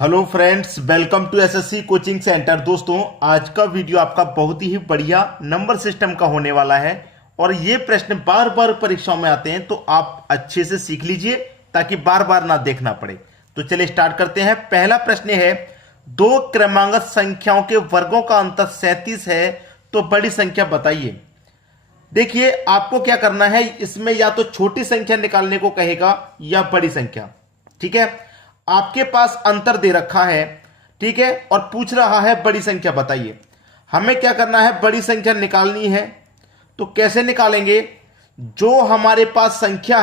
Hello friends, welcome to SSC coaching centre. दोस्तों, आज का वीडियो आपका बहुत ही बढ़िया नंबर सिस्टम का होने वाला है और ये प्रश्न बार बार परीक्षाओं में आते हैं, तो आप अच्छे से सीख लीजिए ताकि बार बार ना देखना पड़े। तो चलिए स्टार्ट करते हैं। पहला प्रश्न है, दो क्रमांगत संख्याओं के वर्गों का अंतर 37 है, तो बड़ी संख्या बताइए। देखिए, आपको क्या करना है, इसमें या तो छोटी संख्या निकालने को कहेगा या बड़ी संख्या। ठीक है, आपके पास अंतर दे रखा है, ठीक है, और पूछ रहा है बड़ी संख्या बताइए। हमें क्या करना है, बड़ी संख्या निकालनी है। तो कैसे निकालेंगे? जो हमारे पास संख्या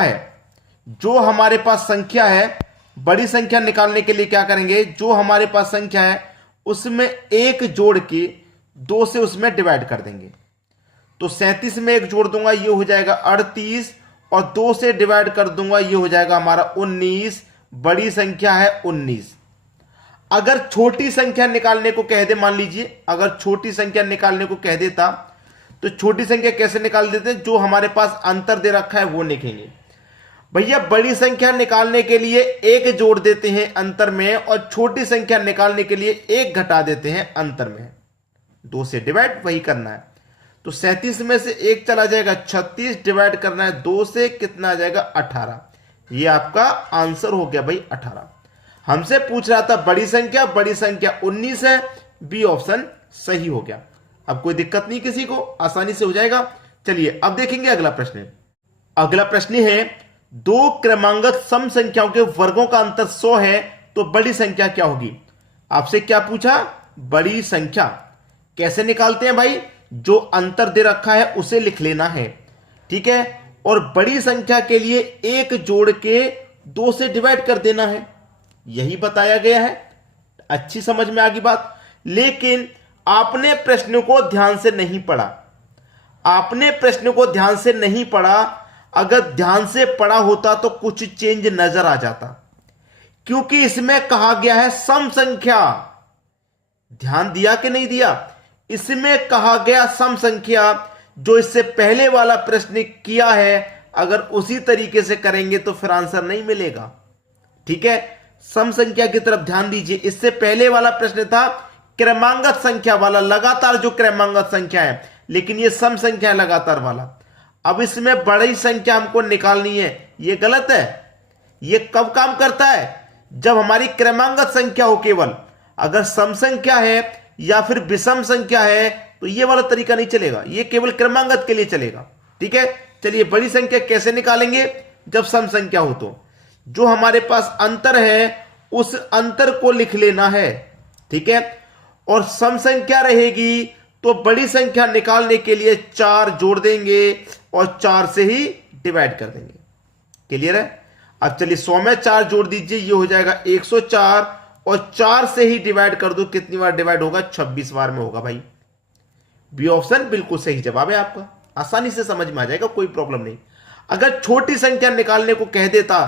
है, बड़ी संख्या निकालने के लिए क्या करेंगे, जो हमारे पास संख्या है उसमें एक जोड़ के दो से उसमें डिवाइड कर देंगे। तो 37 में एक जोड़ दूंगा, ये हो जाएगा 38, और दो से डिवाइड कर दूंगा, ये हो जाएगा हमारा 19। बड़ी संख्या है 19। अगर छोटी संख्या निकालने को कह दे, मान लीजिए अगर छोटी संख्या निकालने को कह देता, तो छोटी संख्या कैसे निकाल देते हैं, जो हमारे पास अंतर दे रखा है वो लिखेंगे। भैया, बड़ी संख्या निकालने के लिए एक जोड़ देते हैं अंतर में, और छोटी संख्या निकालने के लिए एक घटा देते हैं अंतर में। दो से डिवाइड वही करना है। तो 37 में से एक चला जाएगा 36, डिवाइड करना है दो से, कितना आ जाएगा 18। ये आपका आंसर हो गया भाई 18। हमसे पूछ रहा था बड़ी संख्या 19 है, बी ऑप्शन सही हो गया। अब कोई दिक्कत नहीं किसी को, आसानी से हो जाएगा। चलिए अब देखेंगे अगला प्रश्न। अगला प्रश्न है, दो क्रमांगत सम संख्याओं के वर्गों का अंतर 100 है, तो बड़ी संख्या क्या होगी। आपसे क्या पूछा, बड़ी संख्या कैसे निकालते हैं भाई, जो अंतर दे रखा है उसे लिख लेना है। ठीक है, और बड़ी संख्या के लिए एक जोड़ के दो से डिवाइड कर देना है, यही बताया गया है। अच्छी समझ में आ गई बात। लेकिन आपने प्रश्न को ध्यान से नहीं पढ़ा। अगर ध्यान से पढ़ा होता तो कुछ चेंज नजर आ जाता, क्योंकि इसमें कहा गया है सम संख्या। ध्यान दिया कि नहीं दिया? इसमें कहा गया सम संख्या। जो इससे पहले वाला प्रश्न किया है, अगर उसी तरीके से करेंगे तो फिर आंसर नहीं मिलेगा। ठीक है, सम संख्या की तरफ ध्यान दीजिए। इससे पहले वाला प्रश्न था क्रमांगत संख्या वाला, लगातार जो क्रमांगत संख्या है, लेकिन ये सम संख्या है लगातार वाला। अब इसमें बड़ी संख्या हमको निकालनी है, ये गलत है। ये कब काम करता है, जब हमारी क्रमांगत संख्या हो केवल। अगर सम संख्या है या फिर विषम संख्या है तो ये वाला तरीका नहीं चलेगा, ये केवल क्रमांगत के लिए चलेगा। ठीक है, चलिए बड़ी संख्या कैसे निकालेंगे, जब सम संख्या हो तो जो हमारे पास अंतर है उस अंतर को लिख लेना है। ठीक है, और सम संख्या रहेगी तो बड़ी संख्या निकालने के लिए 4 जोड़ देंगे और 4 से ही डिवाइड कर देंगे। क्लियर है? अब चलिए 100 में 4 जोड़ दीजिए, ये हो जाएगा 104, और 4 से ही डिवाइड कर दो, कितनी बार डिवाइड होगा, 26 बार में होगा भाई। बी ऑप्शन बिल्कुल सही जवाब है आपका। आसानी से समझ में आ जाएगा, कोई प्रॉब्लम नहीं। अगर छोटी संख्या निकालने को कह देता,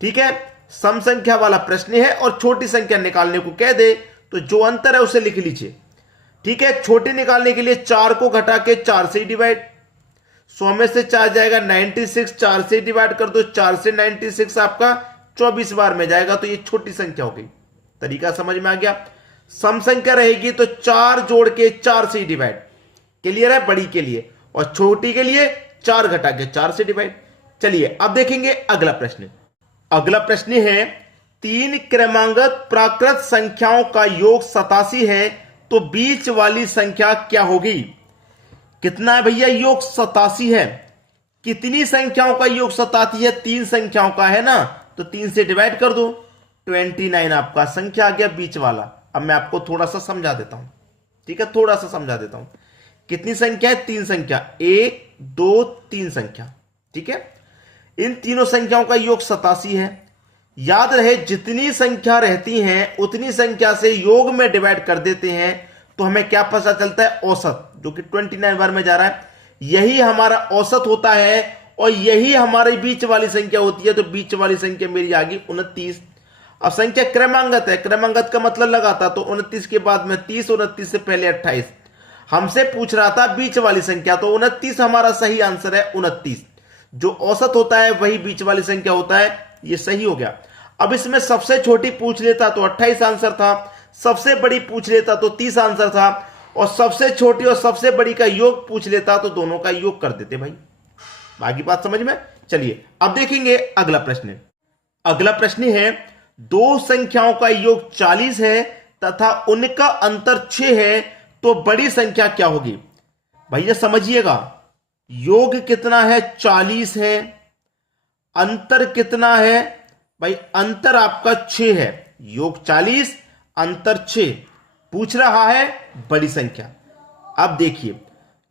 ठीक है, सम संख्या वाला प्रश्न है और छोटी संख्या निकालने को कह दे, तो जो अंतर है उसे लिख लीजिए। ठीक है, छोटी निकालने के लिए 4 को घटा के 4 से डिवाइड, 100 में से 4 जाएगा 96, 4 से डिवाइड कर दो, 4 से 96 आपका 24 बार में जाएगा, तो ये छोटी संख्या हो गई। तरीका समझ में आ गया। सम संख्या रहेगी तो 4 जोड़ के 4 से डिवाइड। क्लियर है? बड़ी के लिए, और छोटी के लिए 4 घटा के 4 से डिवाइड। चलिए अब देखेंगे अगला प्रश्न। अगला प्रश्न है, 3 क्रमांगत प्राकृत संख्याओं का योग 87 है, तो बीच वाली संख्या क्या होगी। कितना है भैया, योग 87 है। कितनी संख्याओं का योग 87 है, 3 संख्याओं का है ना, तो 3 से डिवाइड कर दो, 29 आपका संख्या आ गया बीच वाला। अब मैं आपको थोड़ा सा समझा देता हूं। ठीक है, थोड़ा सा समझा देता हूं। कितनी संख्या है, 3 संख्या, 1 2 3 संख्या। ठीक है, इन तीनों संख्याओं का योग 87 है। याद रहे, जितनी संख्या रहती हैं उतनी संख्या से योग में डिवाइड कर देते हैं, तो हमें क्या पता चलता है, औसत, जो कि 29 बार में जा रहा है, यही हमारा औसत होता है, और यही हमारी बीच वाली संख्या होती है। तो बीच वाली संख्या मेरी आ गई 29। अब संख्या क्रमांगत है, क्रमांगत का मतलब लगाता, तो 29 के बाद में 30, 29 से पहले 28। हमसे पूछ रहा था बीच वाली संख्या, तो 29 हमारा सही आंसर है। 29 जो औसत होता है वही बीच वाली संख्या होता है, ये सही हो गया। अब इसमें सबसे छोटी पूछ लेता तो 28 आंसर था, सबसे बड़ी पूछ लेता तो 30 आंसर था, और सबसे छोटी और सबसे बड़ी का योग पूछ लेता तो दोनों का योग कर देते भाई। बाकी बात समझ में। चलिए अब देखेंगे अगला प्रश्न। अगला प्रश्न है, दो संख्याओं का योग 40 है तथा उनका अंतर 6 है, तो बड़ी संख्या क्या होगी? भैया समझिएगा, योग कितना है? 40 है। अंतर कितना है? भाई अंतर आपका 6 है। योग 40, अंतर 6, पूछ रहा है बड़ी संख्या। अब देखिए,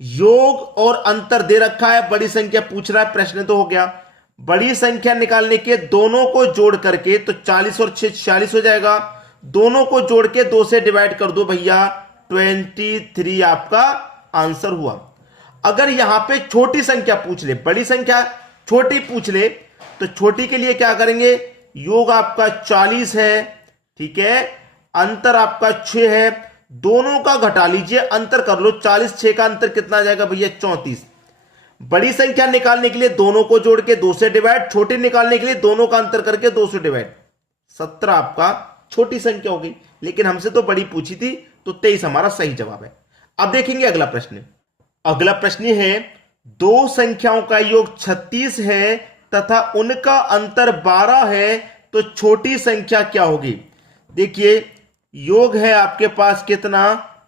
योग और अंतर दे रखा है, बड़ी संख्या पूछ रहा है, प्रश्न तो हो गया। बड़ी संख्या निकालने के दोनों को जोड़ करके तो 40 और 6 46 हो जाएगा। दोनों को जोड़ के 2 से डिवाइड कर दो भैया, 23 आपका आंसर हुआ। अगर यहां पे छोटी संख्या पूछ ले, बड़ी संख्या छोटी पूछ ले, तो छोटी के लिए क्या करेंगे? योग आपका 40 है, ठीक है, अंतर आपका 6 है, दोनों का घटा लीजिए, अंतर कर लो, 40 6 का अंतर कितना आ जाएगा भैया? 34। बड़ी संख्या निकालने के लिए दोनों को जोड़ के 2 से डिवाइड, छोटी निकालने के लिए दोनों का अंतर करके 2 से डिवाइड, 17 आपका छोटी संख्या हो गई। लेकिन हमसे तो बड़ी पूछी थी, तो 23 हमारा सही जवाब है। अब देखेंगे अगला प्रश्न। अगला प्रश्न है, दो संख्याओं का योग 36 है तथा उनका अंतर 12 है, तो छोटी संख्या क्या होगी? देखिए, योग है आपके पास कितना?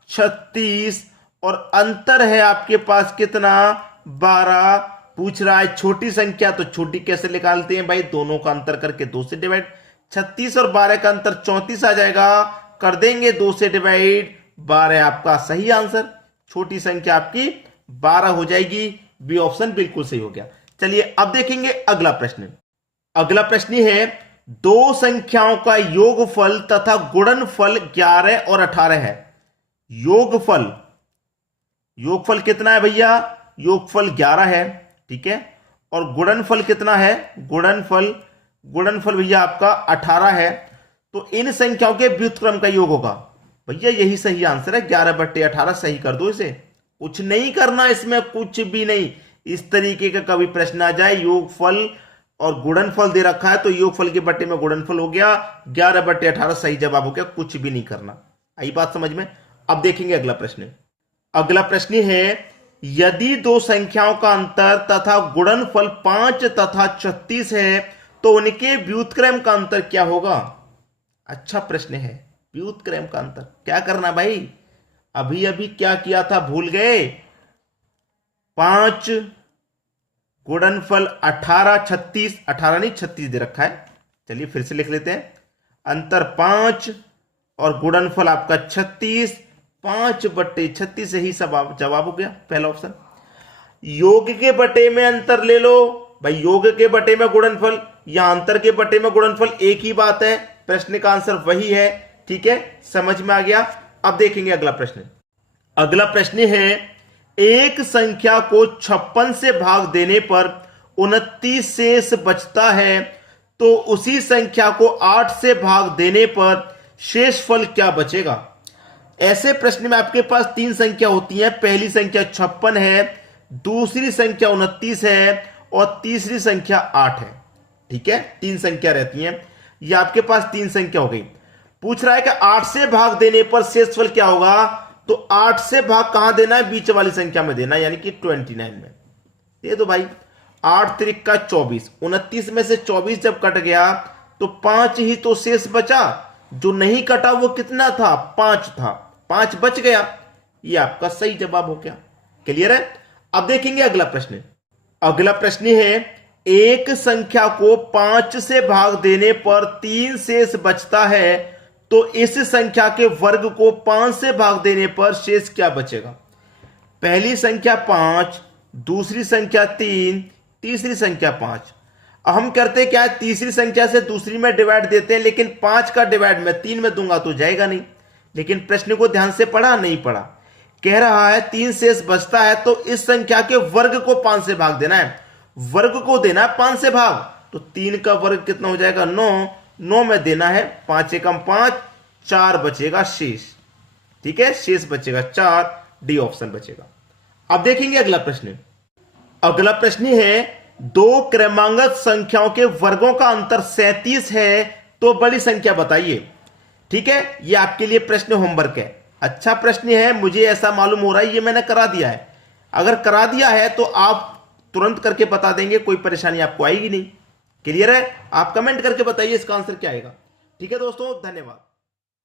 36, और अंतर है आपके पास कितना? 12। पूछ रहा है छोटी संख्या, तो छोटी कैसे निकालते हैं भाई? दोनों का अंतर करके 2 से डिवाइड, 36 और 12 का अंतर 34 आ जाएगा, कर देंगे 2 से डिवाइड, 12 आपका सही आंसर। छोटी संख्या आपकी 12 हो जाएगी। बी ऑप्शन बिल्कुल सही हो गया। चलिए अब देखेंगे अगला प्रश्न। अगला प्रश्न है, दो संख्याओं का योगफल तथा गुणनफल 11 और 18 है। योगफल कितना है भैया? योगफल 11 है, ठीक है, और गुणनफल कितना है? गुणनफल भैया आपका 18 है। तो इन संख्याओं के व्युत्क्रम का योग होगा। भैया यही सही आंसर है, 11/18 सही कर दो इसे। कुछ नहीं करना इसमें, कुछ भी नहीं। इस तरीके का कभी प्रश्न आ जाए, योगफल और गुणनफल दे रखा है, तो योगफल के बट्टे में गुणनफल हो गया, 11/18 सही जवाब हो गया, कुछ भी नहीं करना। आई बात समझ में। अब देखेंगे अगला प्रश्न। अगला प्रश्न है, यदि दो संख्याओं का अंतर तथा गुणनफल 5 तथा 36 है, तो उनके व्युत्क्रम का अंतर क्या होगा? अच्छा प्रश्न है, व्युत्क्रम का अंतर क्या करना भाई? अभी अभी क्या किया था, भूल गए? 5 गुणनफल 18 36, 18 नहीं 36 दे रखा है। चलिए फिर से लिख लेते हैं, अंतर 5 और गुणनफल आपका 36, 5/36 से ही सब जवाब हो गया, पहला ऑप्शन। योग के बटे में अंतर ले लो भाई, योग के बटे में गुणनफल या अंतर के बटे में गुणनफल एक ही बात है, प्रश्न का आंसर वही है, ठीक है, समझ में आ गया। अब देखेंगे अगला प्रश्न। अगला प्रश्न है, एक संख्या को 56 से भाग देने पर 29 शेष बचता है, तो उसी संख्या को 8 से भाग देने पर शेषफल क्या बचेगा? ऐसे प्रश्न में आपके पास 3 संख्या होती है, पहली संख्या 56 है, दूसरी संख्या 29 है, और तीसरी संख्या 8 है, ठीक है, 3 संख्या रहती हैं। ये आपके पास 3 संख्या हो गई। पूछ रहा है कि 8 से भाग देने पर शेषफल क्या होगा? तो 8 से भाग कहां देना है? बीच वाली संख्या में देना, यानी कि 29 में दे दो भाई। 8 त्रिक का 24, 29 में से 24 जब कट गया तो 5 ही तो शेष बचा, जो नहीं कटा वो कितना था? 5 था, 5 बच गया। ये आपका सही जवाब हो गया। क्लियर है? अब देखेंगे अगला प्रश्न। अगला प्रश्न है, एक संख्या को 5 से भाग देने पर 3 शेष बचता है, तो इस संख्या के वर्ग को 5 से भाग देने पर शेष क्या बचेगा? पहली संख्या 5, दूसरी संख्या 3, तीसरी संख्या 5। हम करते क्या है, तीसरी संख्या से दूसरी में डिवाइड देते हैं, लेकिन 5 का डिवाइड मैं 3 में दूंगा तो जाएगा नहीं। लेकिन प्रश्न को ध्यान से पढ़ा नहीं पढ़ा, कह रहा है 3 शेष बचता है, तो इस संख्या के वर्ग को 5 से भाग देना है, वर्ग को देना है 5 से भाग, तो 3 का वर्ग कितना हो जाएगा? 9, 9 में देना है 5 एकम 5, 4 बचेगा शेष, ठीक है, शेष बचेगा 4, डी ऑप्शन बचेगा। अब देखेंगे अगला प्रश्न। अगला प्रश्न है, दो क्रमांगत संख्याओं के वर्गों का अंतर 37 है, तो बड़ी संख्या बताइए। ठीक है, ये आपके लिए प्रश्न होमवर्क है। अच्छा प्रश्न है, मुझे ऐसा मालूम हो रहा है ये मैंने करा दिया है। अगर करा दिया है तो आप तुरंत करके बता देंगे, कोई परेशानी आपको आएगी नहीं। क्लियर है? आप कमेंट करके बताइए इसका आंसर क्या आएगा। ठीक है दोस्तों, धन्यवाद।